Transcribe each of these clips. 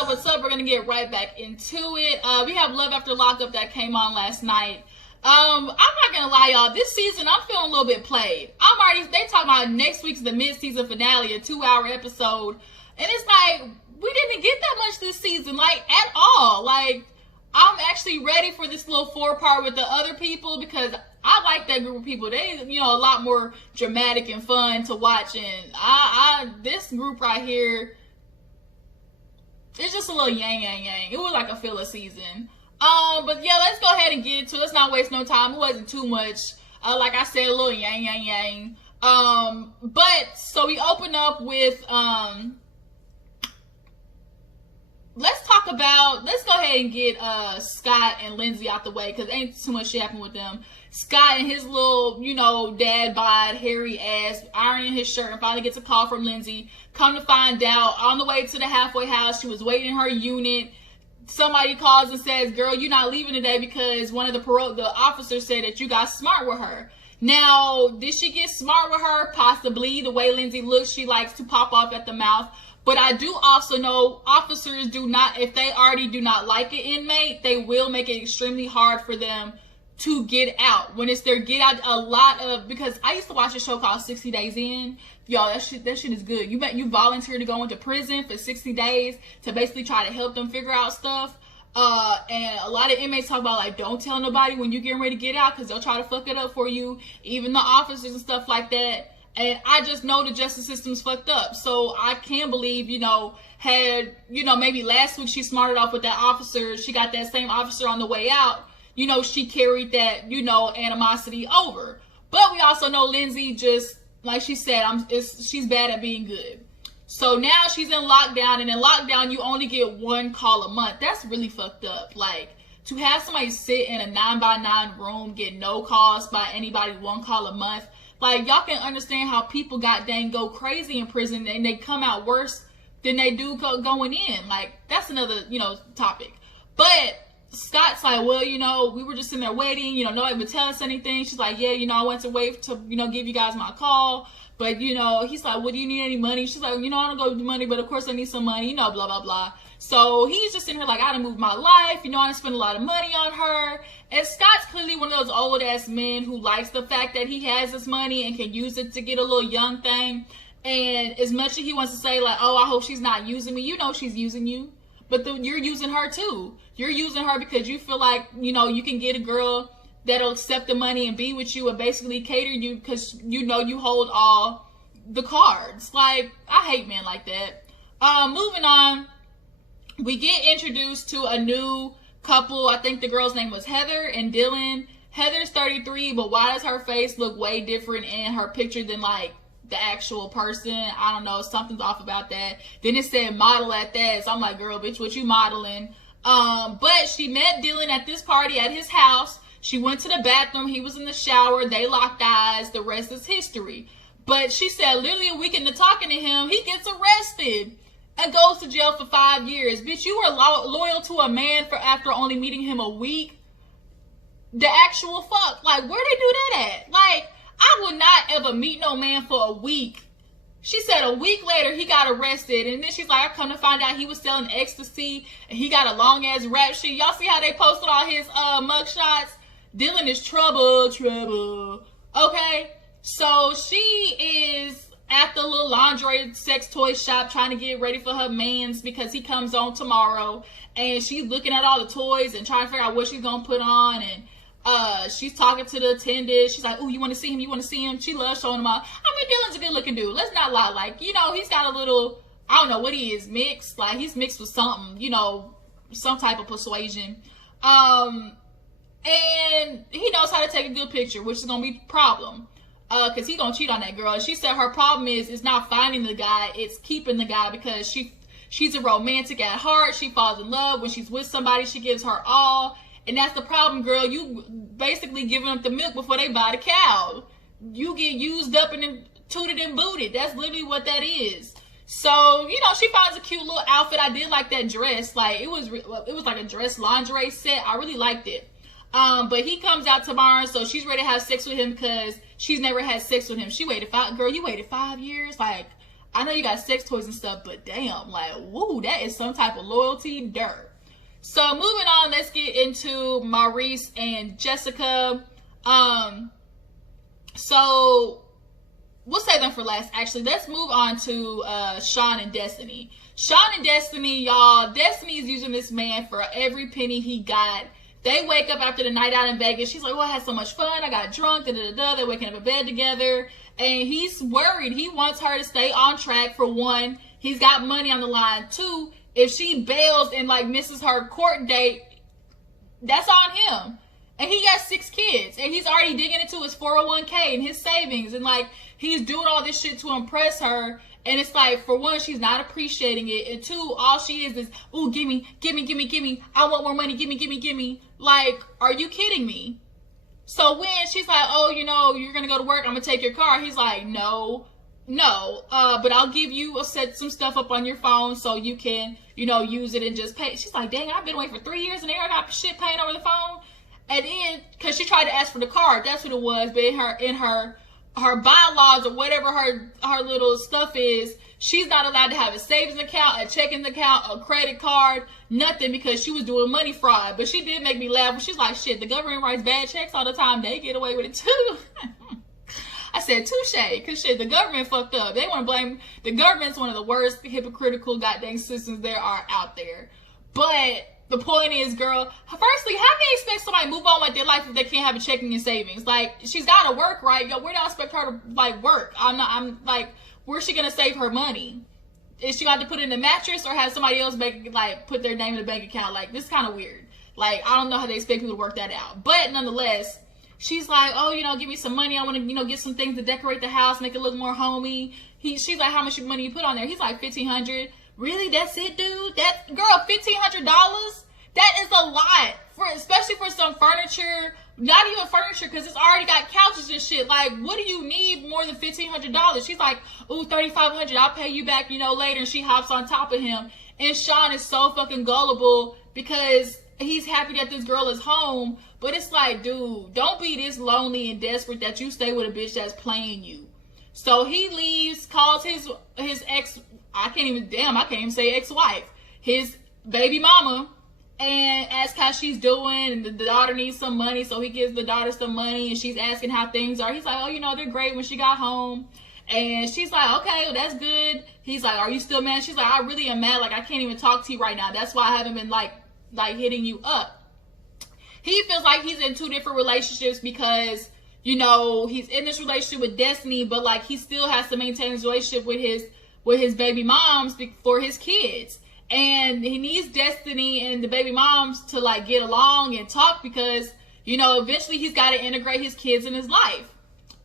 up, what's up? We're gonna get right back into it. We have Love After Lockup that came on last night. I'm not gonna lie, y'all. This season, I'm feeling a little bit played. They talking about next week's the mid-season finale, a 2-hour episode. And it's like, we didn't get that much this season, like, at all. Like, I'm actually ready for this little 4-part with the other people because I like that group of people. They, a lot more dramatic and fun to watch. And this group right here, it's just a little yang. It was like a filler season. But yeah, let's go ahead and get into it. Let's not waste no time. It wasn't too much. Like I said, a little yang. But so we open up with let's go ahead and get Scott and Lindsay out the way because ain't too much shit happened with them. Scott and his little, dad bod, hairy ass, ironing his shirt, and finally gets a call from Lindsay. Come to find out, on the way to the halfway house, she was waiting in her unit. Somebody calls and says, girl, you're not leaving today because one of the officers said that you got smart with her. Now, did she get smart with her? Possibly. The way Lindsay looks, she likes to pop off at the mouth. But I do also know officers do not, if they already do not like an inmate, they will make it extremely hard for them to get out. When it's their get out, because I used to watch a show called 60 Days In. Y'all, that shit is good. You volunteer to go into prison for 60 days to basically try to help them figure out stuff. And a lot of inmates talk about, like, don't tell nobody when you're getting ready to get out because they'll try to fuck it up for you. Even the officers and stuff like that. And I just know the justice system's fucked up. So I can't believe, maybe last week she smarted off with that officer. She got that same officer on the way out. She carried that, animosity over. But we also know Lindsay just, like she said, she's bad at being good. So now she's in lockdown, and in lockdown, you only get 1 call a month. That's really fucked up. Like, to have somebody sit in a 9x9 room, get no calls by anybody, 1 call a month. Like, y'all can understand how people go crazy in prison, and they come out worse than they do going in. Like, that's another, topic. But Scott's like, well, we were just in there waiting, nobody would tell us anything. She's like, yeah, I went to wait to, give you guys my call. But, he's like, well, do you need any money? She's like, I don't go with money, but of course I need some money, blah, blah, blah. So he's just in here like, I done moved my life, I done spent a lot of money on her. And Scott's clearly one of those old ass men who likes the fact that he has this money and can use it to get a little young thing. And as much as he wants to say like, oh, I hope she's not using me, she's using you. But you're using her too. You're using her because you feel like, you can get a girl that'll accept the money and be with you and basically cater you because you hold all the cards. Like, I hate men like that. Moving on, we get introduced to a new couple. I think the girl's name was Heather and Dylan. Heather's 33, but why does her face look way different in her picture than like the actual person? I don't know, something's off about that. Then it said model at that, so I'm like, girl, bitch, what you modeling? But she met Dylan at this party at his house. She went to the bathroom, he was in the shower, they locked eyes, the rest is history. But she said literally a week into talking to him, he gets arrested and goes to jail for 5 years. Bitch, you were loyal to a man after only meeting him a week? The actual fuck? Like, where they do that at? Like, I would not ever meet no man for a week. She said a week later he got arrested, and then she's like, I come to find out he was selling ecstasy and he got a long ass rap sheet. Y'all see how they posted all his mugshots? Dylan is trouble. Okay, so she is at the little lingerie sex toy shop trying to get ready for her mans because he comes on tomorrow, and she's looking at all the toys and trying to figure out what she's gonna put on. And she's talking to the attendant. She's like, oh, you want to see him? She loves showing him off. I mean, Dylan's a good looking dude, let's not lie. Like, he's got a little, I don't know what he is, mixed. Like, he's mixed with something, some type of persuasion. And he knows how to take a good picture, which is gonna be a problem. Because he gonna cheat on that girl. And she said her problem is not finding the guy, it's keeping the guy, because she's a romantic at heart. She falls in love. When she's with somebody, she gives her all. And that's the problem, girl. You basically giving up the milk before they buy the cow. You get used up and then tooted and booted. That's literally what that is. So, she finds a cute little outfit. I did like that dress. Like, it was like a dress lingerie set. I really liked it. But he comes out tomorrow, so she's ready to have sex with him because she's never had sex with him. You waited 5 years? Like, I know you got sex toys and stuff, but damn, like, woo, that is some type of loyalty dirt. So moving on, let's get into Maurice and Jessica. So we'll save them for last. Actually, let's move on to Sean and Destiny. Sean and Destiny, y'all. Destiny's using this man for every penny he got. They wake up after the night out in Vegas. She's like, well, I had so much fun. I got drunk. Da-da-da-da. They're waking up in bed together. And he's worried. He wants her to stay on track, for one. He's got money on the line. Two, if she bails and, like, misses her court date, that's on him. And he got 6 kids. And he's already digging into his 401k and his savings. And, like, he's doing all this shit to impress her. And it's like, for one, she's not appreciating it. And two, all she is, ooh, gimme. I want more money. Gimme. Like, are you kidding me? So when she's like, oh, you know, you're going to go to work, I'm going to take your car. He's like, no, but I'll give you set some stuff up on your phone so you can, you know, use it and just pay. She's like, dang, I've been away for 3 years and there I got shit paying over the phone. And then, because she tried to ask for the card, that's what it was. But in her bylaws or whatever her little stuff is, she's not allowed to have a savings account, a checking account, a credit card, nothing, because she was doing money fraud. But she did make me laugh. She's like, shit, the government writes bad checks all the time. They get away with it too. I said, touche, because shit, the government fucked up. They want to blame, the government's one of the worst hypocritical goddamn systems there are out there. But the point is, girl, firstly, how can you expect somebody to move on with their life if they can't have a checking and savings? Like, she's got to work, right? Yo, where do I expect her to, like, work? I'm like, where's she going to save her money? Is she going to put it in the mattress or have somebody else put their name in the bank account? Like, this is kind of weird. Like, I don't know how they expect people to work that out. But nonetheless, she's like, oh, you know, give me some money. I want to, you know, get some things to decorate the house, make it look more homey. She's like, how much money you put on there? He's like, $1,500. Really? That's it, dude? Girl, $1,500? That is a lot, especially for some furniture. Not even furniture, because it's already got couches and shit. Like, what do you need more than $1,500? She's like, ooh, $3,500. I'll pay you back, you know, later. And she hops on top of him. And Sean is so fucking gullible because he's happy that this girl is home. But it's like, dude, don't be this lonely and desperate that you stay with a bitch that's playing you. So he leaves, calls his ex, I can't even say ex-wife, his baby mama, and asks how she's doing, and the daughter needs some money, so he gives the daughter some money, and she's asking how things are. He's like, oh, you know, they're great when she got home. And she's like, okay, well, that's good. He's like, are you still mad? She's like, I really am mad. Like, I can't even talk to you right now. That's why I haven't been, like hitting you up. He feels like he's in 2 different relationships because, you know, he's in this relationship with Destiny, but, like, he still has to maintain his relationship with his baby moms for his kids. And he needs Destiny and the baby moms to, like, get along and talk because, you know, eventually he's got to integrate his kids in his life.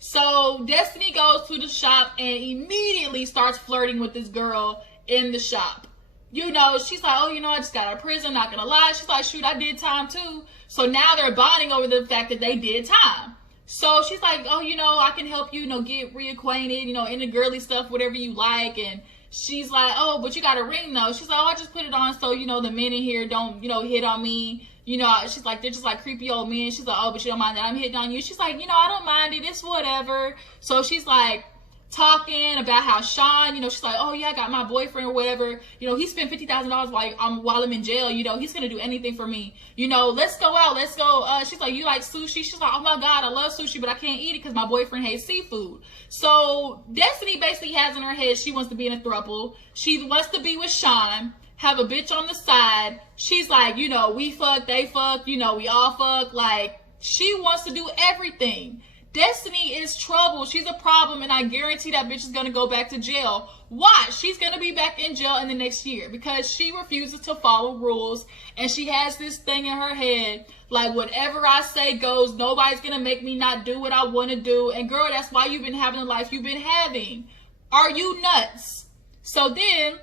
So Destiny goes to the shop and immediately starts flirting with this girl in the shop. You know, she's like, oh, you know, I just got out of prison, not gonna lie. She's like, shoot, I did time too. So now they're bonding over the fact that they did time. So she's like, oh, you know, I can help you, you know, get reacquainted, you know, into girly stuff, whatever you like. And she's like, oh, but you got a ring though. She's like, oh, I just put it on so, you know, the men in here don't, you know, hit on me. You know, she's like, they're just like creepy old men. She's like, oh, but you don't mind that I'm hitting on you. She's like, you know, I don't mind it. It's whatever. So she's like talking about how Sean, you know, she's like, oh yeah, I got my boyfriend or whatever. You know, he spent $50,000 while I'm in jail. You know, he's going to do anything for me. You know, let's go out. Let's go. She's like, you like sushi? She's like, oh my God, I love sushi, but I can't eat it because my boyfriend hates seafood. So Destiny basically has in her head, she wants to be in a throuple. She wants to be with Sean, have a bitch on the side. She's like, you know, we fuck, they fuck, you know, we all fuck. Like, she wants to do everything. Destiny is trouble. She's a problem, and I guarantee that bitch is going to go back to jail. Why? She's going to be back in jail in the next year because she refuses to follow rules, and she has this thing in her head, like, whatever I say goes. Nobody's going to make me not do what I want to do. And girl, that's why you've been having the life you've been having. Are you nuts? So then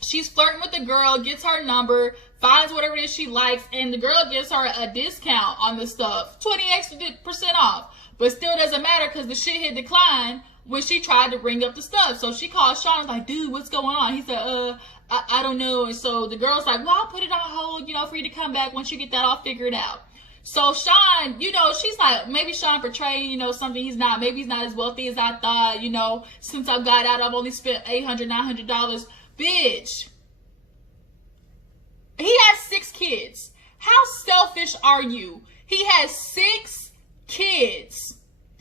she's flirting with the girl, gets her number, finds whatever it is she likes, and the girl gives her a discount on the stuff, 20% off. But still doesn't matter because the shit had declined when she tried to bring up the stuff. So she calls Sean, like, dude, what's going on? He said, I don't know. And so the girl's like, well, I'll put it on hold, you know, for you to come back once you get that all figured out. So Sean, you know, she's like, maybe Sean portraying, you know, something he's not. Maybe he's not as wealthy as I thought, you know. Since I've got out, I've only spent $800, $900. Bitch. He has 6 kids. How selfish are you? He has 6 kids.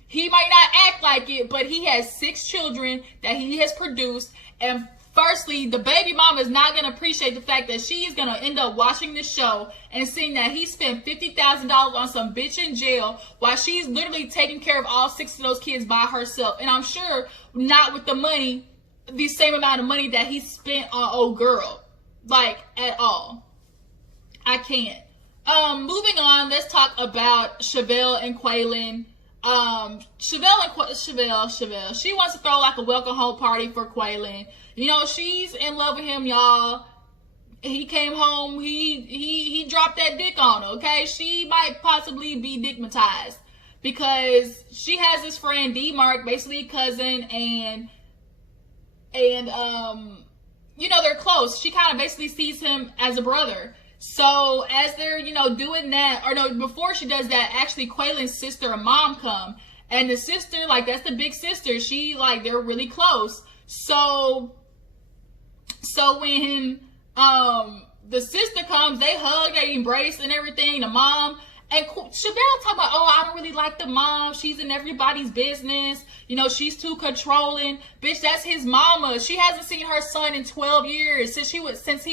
He might not act like it, but he has 6 children that he has produced. And firstly, the baby mama is not going to appreciate the fact that she is going to end up watching the show and seeing that he spent $50,000 on some bitch in jail while she's literally taking care of all 6 of those kids by herself. And I'm sure not with the money, the same amount of money that he spent on old girl. Like, at all. I can't. Moving on, let's talk about Shavel and Quaylon. Shavel. She wants to throw like a welcome home party for Quaylon. You know, she's in love with him, y'all. He came home, he dropped that dick on her, okay? She might possibly be dickmatized because she has this friend D-Mark, basically a cousin, and you know, they're close. She kind of basically sees him as a brother. So as they're, you know, doing that, or no, before she does that, actually Quaylon's sister and mom come, and the sister, like, that's the big sister. She, like, they're really close. So when the sister comes, they hug, they embrace and everything, the mom. And Shavel talk about, oh, I don't really like the mom. She's in everybody's business. You know, she's too controlling. Bitch, that's his mama. She hasn't seen her son in 12 years. Since he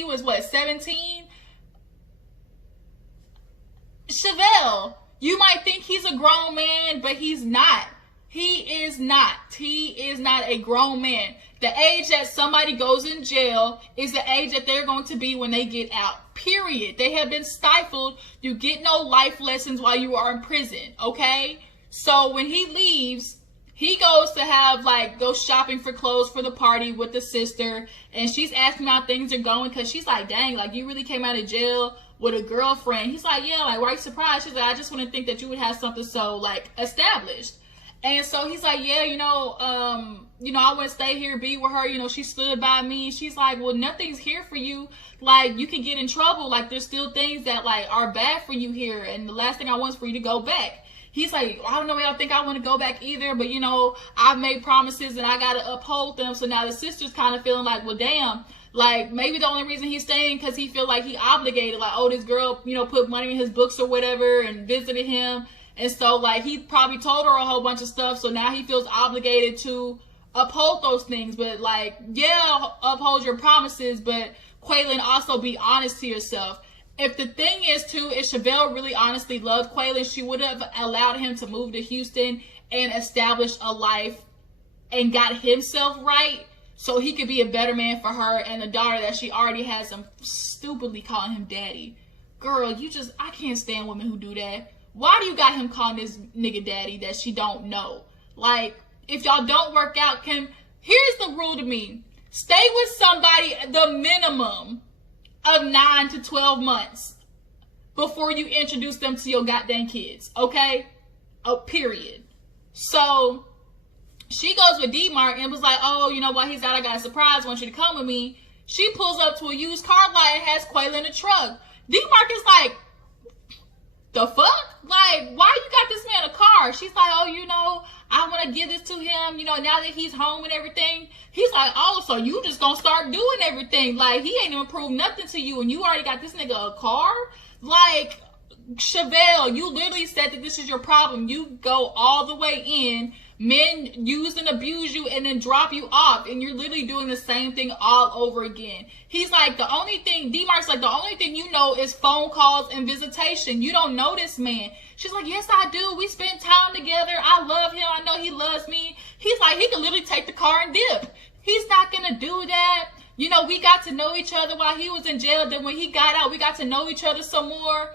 was, what, 17? Shavel, you might think he's a grown man, but he's not. He is not. He is not a grown man. The age that somebody goes in jail is the age that they're going to be when they get out. Period. They have been stifled. You get no life lessons while you are in prison, okay? So when he leaves, he goes to have, like, go shopping for clothes for the party with the sister. And she's asking how things are going because she's like, dang, like, you really came out of jail with a girlfriend. He's like, yeah, like, why are you surprised? She's like, I just wouldn't think that you would have something so, like, established. And so he's like, yeah, you know, I wouldn't stay here, be with her. You know, she stood by me. She's like, well, nothing's here for you. Like, you can get in trouble. Like, there's still things that, like, are bad for you here. And the last thing I want is for you to go back. He's like, I don't know, I don't think I want to go back either. But, you know, I've made promises and I got to uphold them. So now the sister's kind of feeling like, well, damn. Like, maybe the only reason he's staying because he feel like he obligated. Like, oh, this girl, you know, put money in his books or whatever and visited him. And so, like, he probably told her a whole bunch of stuff. So now he feels obligated to uphold those things. But, like, yeah, uphold your promises. But, Quaylon, also be honest to yourself. If the thing is, too, if Shavel really honestly loved Quaylon, she would have allowed him to move to Houston and establish a life and got himself right so he could be a better man for her and the daughter that she already has. Him stupidly calling him daddy. Girl, I can't stand women who do that. Why do you got him calling this nigga daddy that she don't know? Like, if y'all don't work out, here's the rule to me. Stay with somebody the minimum of 9 to 12 months before you introduce them to your goddamn kids, okay? Oh, period. So, she goes with D-Mark and was like, oh, you know what, he's out, I got a surprise, I want you to come with me. She pulls up to a used car lot and has Quaylon in a truck. D-Mark is like, the fuck? Like, why you got this man a car? She's like, oh, you know, I want to give this to him, you know, now that he's home and everything. He's like, oh, so you just gonna start doing everything. Like, he ain't even proved nothing to you, and you already got this nigga a car? Like, Shavel, you literally said that this is your problem. You go all the way in, men use and abuse you and then drop you off, and you're literally doing the same thing all over again. He's like, D-Mark's like, the only thing you know is phone calls and visitation. You don't know this man. She's like, yes, I do. We spend time together. I love him. I know he loves me. He's like, he could literally take the car and dip. He's not gonna do that. You know, we got to know each other while he was in jail. Then when he got out, we got to know each other some more.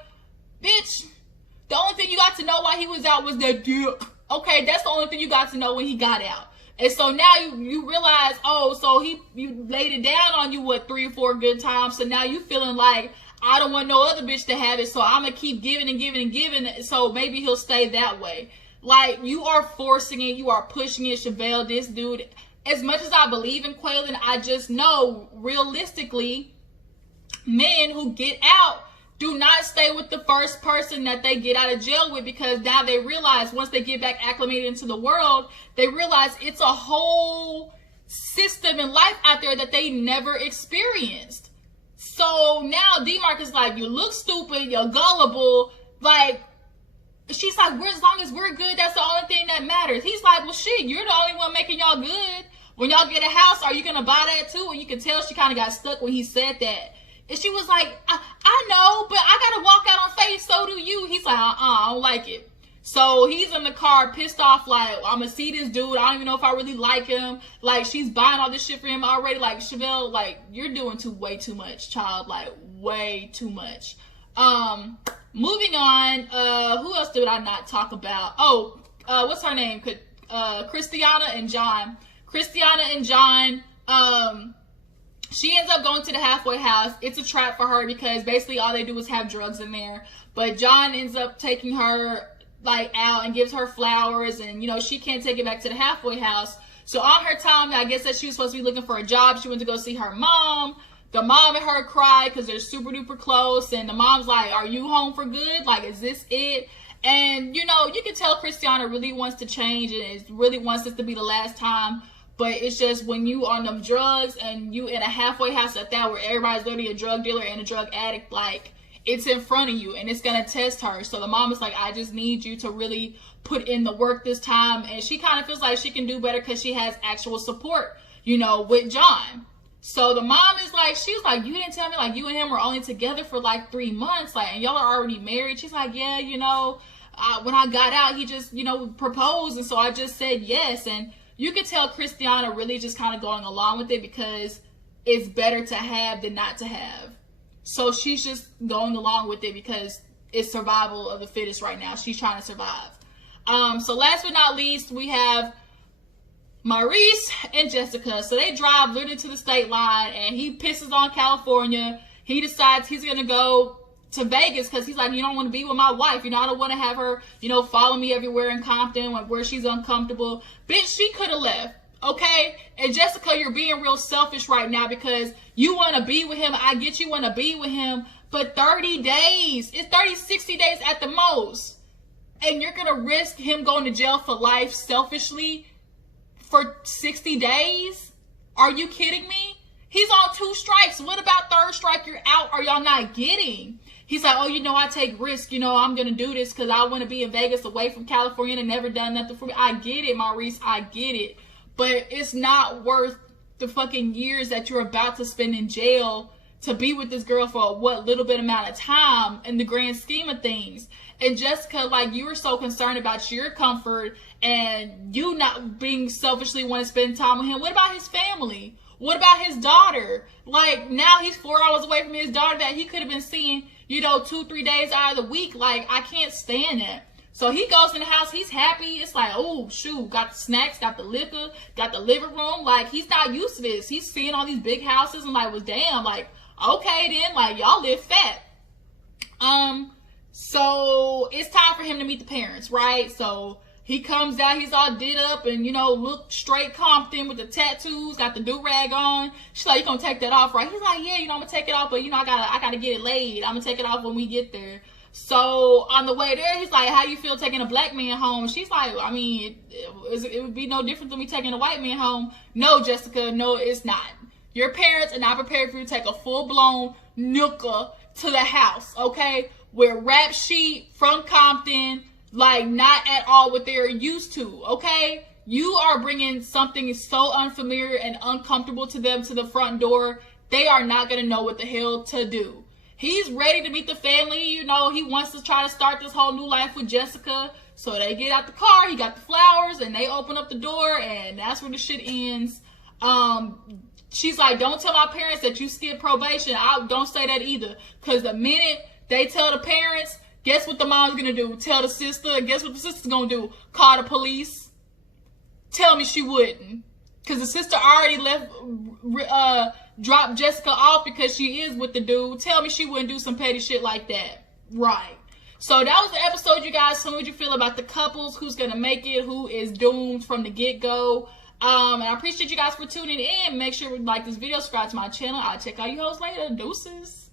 Bitch, the only thing you got to know while he was out was that dick. Okay, that's the only thing you got to know when he got out. And so now you realize, oh, so you laid it down on you, 3 or 4 good times. So now you feeling like, I don't want no other bitch to have it, so I'm going to keep giving and giving and giving, so maybe he'll stay that way. Like, you are forcing it, you are pushing it, Shavel, this dude. As much as I believe in Quaylon, I just know, realistically, men who get out do not stay with the first person that they get out of jail with, because now they realize, once they get back acclimated into the world, they realize it's a whole system in life out there that they never experienced. So now D-Mark is like, you look stupid, you're gullible. Like, she's like, as long as we're good, that's the only thing that matters. He's like, well, shit, you're the only one making y'all good. When y'all get a house, are you going to buy that too? And you can tell she kind of got stuck when he said that. And she was like, I know, but I got to walk out on faith, so do you. He's like, I don't like it. So he's in the car pissed off, like, I'm going to see this dude. I don't even know if I really like him. Like, she's buying all this shit for him already. Like, Shavel, like, you're doing way too much, child. Like, way too much. Moving on, who else did I not talk about? Oh, what's her name? Kristianna and John. Kristianna and John, she ends up going to the halfway house. It's a trap for her because basically all they do is have drugs in there. But John ends up taking her like out and gives her flowers, and you know, she can't take it back to the halfway house. So on her time, I guess that she was supposed to be looking for a job, she went to go see her mom. The mom and her cry because they're super duper close, and the mom's like, are you home for good? Like, is this it? And you know, you can tell Kristianna really wants to change and really wants this to be the last time. But it's just when you on them drugs and you in a halfway house at that, where everybody's literally a drug dealer and a drug addict, like, it's in front of you and it's going to test her. So the mom is like, I just need you to really put in the work this time. And she kind of feels like she can do better because she has actual support, you know, with John. So the mom is like, she was like, you didn't tell me, like, you and him were only together for like 3 months, like, and y'all are already married. She's like, yeah, you know, when I got out, he just, you know, proposed. And so I just said yes. And you can tell Kristianna really just kind of going along with it because it's better to have than not to have. So she's just going along with it because it's survival of the fittest right now. She's trying to survive. So last but not least, we have Maurice and Jessica. So they drive literally to the state line, and he pisses on California. He decides he's going to go to Vegas because he's like, you don't want to be with my wife. You know, I don't want to have her, you know, follow me everywhere in Compton where she's uncomfortable. Bitch, she could have left. Okay? And Jessica, you're being real selfish right now because you want to be with him. I get you want to be with him, but 30 days. It's 30, 60 days at the most. And you're going to risk him going to jail for life selfishly for 60 days? Are you kidding me? He's on 2 strikes. What about 3rd strike? You're out. Are y'all not getting? He's like, oh, you know, I take risks. You know, I'm going to do this because I want to be in Vegas away from California and never done nothing for me. I get it, Maurice. I get it. But it's not worth the fucking years that you're about to spend in jail to be with this girl for what little bit amount of time in the grand scheme of things. And Jessica, like, you were so concerned about your comfort and you not being selfishly want to spend time with him. What about his family? What about his daughter? Like, now he's 4 hours away from his daughter that he could have been seeing, you know, 2-3 days out of the week. Like, I can't stand that. So he goes in the house. He's happy. It's like, oh, shoot, got the snacks, got the liquor, got the living room. Like, he's not used to this. He's seeing all these big houses and like, well, damn, like, okay then, like, y'all live fat. So it's time for him to meet the parents, right? So he comes out, he's all did up and, you know, look straight Compton with the tattoos, got the do-rag on. She's like, you gonna take that off, right? He's like, yeah, you know, I'm gonna take it off, but, you know, I gotta get it laid. I'm gonna take it off when we get there. So on the way there, he's like, how do you feel taking a black man home? She's like, I mean, it would be no different than me taking a white man home. No, Jessica, no, it's not. Your parents are not prepared for you to take a full-blown nooker to the house, okay? With rap sheet from Compton, like, not at all what they're used to, okay? You are bringing something so unfamiliar and uncomfortable to them to the front door. They are not going to know what the hell to do. He's ready to meet the family. You know, he wants to try to start this whole new life with Jessica. So they get out the car. He got the flowers, and they open up the door, and that's where the shit ends. She's like, don't tell my parents that you skipped probation. Don't say that either. Because the minute they tell the parents, guess what the mom's going to do? Tell the sister. And guess what the sister's going to do? Call the police. Tell me she wouldn't. Because the sister already dropped Jessica off because she is with the dude. Tell me she wouldn't do some petty shit like that. Right. So that was the episode, you guys. How would you feel about the couples? Who's going to make it? Who is doomed from the get-go? And I appreciate you guys for tuning in. Make sure to like this video, subscribe to my channel. I'll check out you hoes later. Deuces.